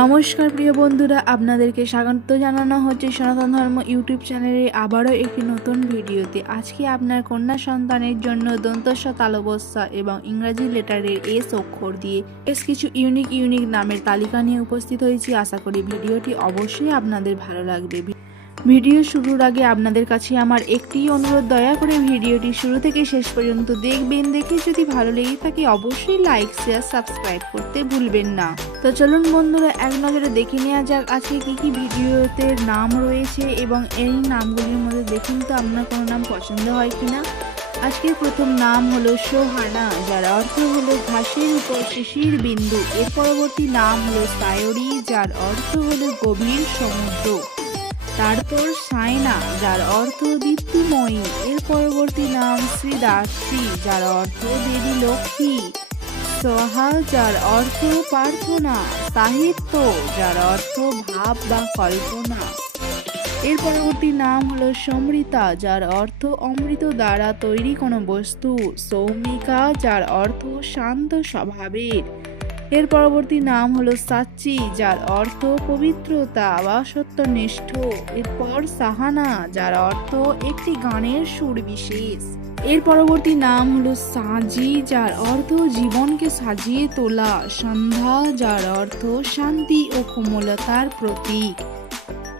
নমস্কার, প্রিয় বন্ধুরা। আপনাদেরকে স্বাগত জানানো হচ্ছে সনাতন ধর্ম ইউটিউব চ্যানেলে আবারও একটি নতুন ভিডিওতে। আজকে আপনার কন্যা সন্তানের জন্য দন্তস্ব তালবস্যা এবং ইংরাজি লেটারের এস অক্ষর দিয়ে বেশ কিছু ইউনিক ইউনিক নামের তালিকা নিয়ে উপস্থিত হয়েছি। আশা করি ভিডিওটি অবশ্যই আপনাদের ভালো লাগবে। ভিডিও শুরুর আগে আপনাদের কাছে আমার একটি অনুরোধ, দয়া করে ভিডিওটি শুরু থেকে শেষ পর্যন্ত দেখবেন। দেখে যদি ভালো লেগে থাকে, অবশ্যই লাইক শেয়ার সাবস্ক্রাইব করতে ভুলবেন না। তো চলুন বন্ধুরা, এক নজরে দেখে নেওয়া যাক, আজকে কী কী ভিডিওতে নাম রয়েছে এবং এই নামগুলির মধ্যে দেখুন তো আপনার কোনো নাম পছন্দ হয় কিনা। আজকের প্রথম নাম হলো সোহানা, যার অর্থ হলো ঘাসের উপর শিশির বিন্দু। এর পরবর্তী নাম হলো সায়রি, যার অর্থ হলো গভীর সমুদ্র। তারপর সায়না, যার অর্থ দীপ্তিময়ী। এর পরবর্তী নাম শ্রীদাত্রী যার অর্থ দেবী লক্ষ্মী। সহা যার অর্থ প্রার্থনা। সাহিত্য, যার অর্থ ভাব বা কল্পনা। এর পরবর্তী নাম হলো সমৃতা, যার অর্থ অমৃত দ্বারা তৈরি কোনো বস্তু। সৌমিকা, যার অর্থ শান্ত স্বভাবের। এর পরবর্তী নাম হলো সাচ্চি, যার অর্থ পবিত্রতা বা সত্যনিষ্ঠ। এরপর সাহানা, যার অর্থ একটি গানের সুর বিশেষ এর পরবর্তী নাম হলো সাজি যার অর্থ জীবনকে সাজিয়ে তোলা। সন্ধ্যা, যার অর্থ শান্তি ও কোমলতার প্রতীক।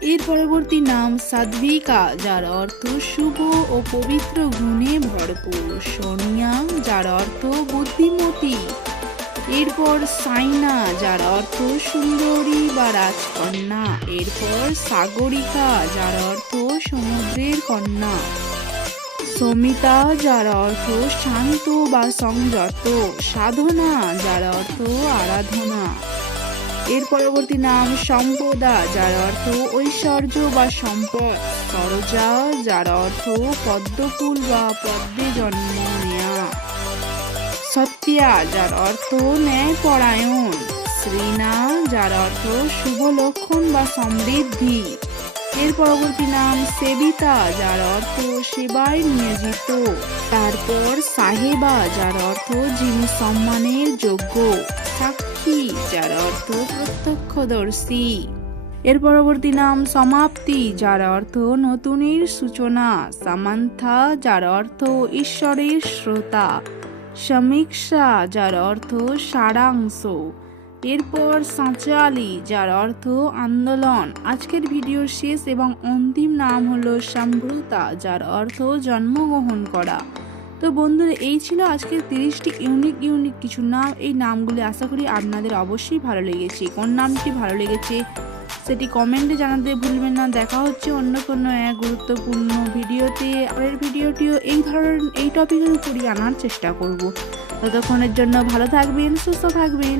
এর পরবর্তী নাম সাধ্বিকা যার অর্থ শুভ ও পবিত্র গুণে ভরপুর। সোনিয়া, যার অর্থ বুদ্ধিমতী। এরপর সাইনা, যার অর্থ সুন্দরী বা রাজকন্যা। এরপর সাগরিকা, যার অর্থ সমুদ্রের কন্যা। সমিতা, যার অর্থ শান্ত বা সংযত। সাধনা, যার অর্থ আরাধনা। এর পরবর্তী নাম সম্পদা, যার অর্থ ঐশ্বর্য বা সম্পদ। সরজা, যার অর্থ পদ্মফুল বা পদ্মে জন্ম। সত্যা যার অর্থ ন্যায়পরায়ণ শ্রীনা, যার অর্থ শুভ লক্ষণ বা সমৃদ্ধি। এর পরবর্তী নাম সেবিতা, যার অর্থ সেবায় নিয়োজিত। তারপর সাহেবা, যার অর্থ যিনি সম্মানের যোগ্য। সাক্ষী, যার অর্থ প্রত্যক্ষদর্শী। এর পরবর্তী নাম সমাপ্তি, যার অর্থ নতুনের সূচনা। সামান্থা, যার অর্থ ঈশ্বরের শ্রোতা। সমীক্ষা, যার অর্থ সারাংশ এরপর সাঁচালি, যার অর্থ আন্দোলন। আজকের ভিডিওর শেষ এবং অন্তিম নাম হলো সম্ভ্রতা, যার অর্থ জন্মগ্রহণ করা। তো বন্ধুরা, এই ছিল আজকের তিরিশটি ইউনিক ইউনিক কিছু নাম। এই নামগুলি আশা করি আপনাদের অবশ্যই ভালো লেগেছে। কোন নামটি ভালো লেগেছে সেটি কমেন্টে জানাতে ভুলবেন না। দেখা হচ্ছে অন্য কোনো এক গুরুত্বপূর্ণ ভিডিওতে। পরের ভিডিওটিও এই ধরনের, এই টপিকের উপরই আনার চেষ্টা করব। ততক্ষণের জন্য ভালো থাকবেন, সুস্থ থাকবেন।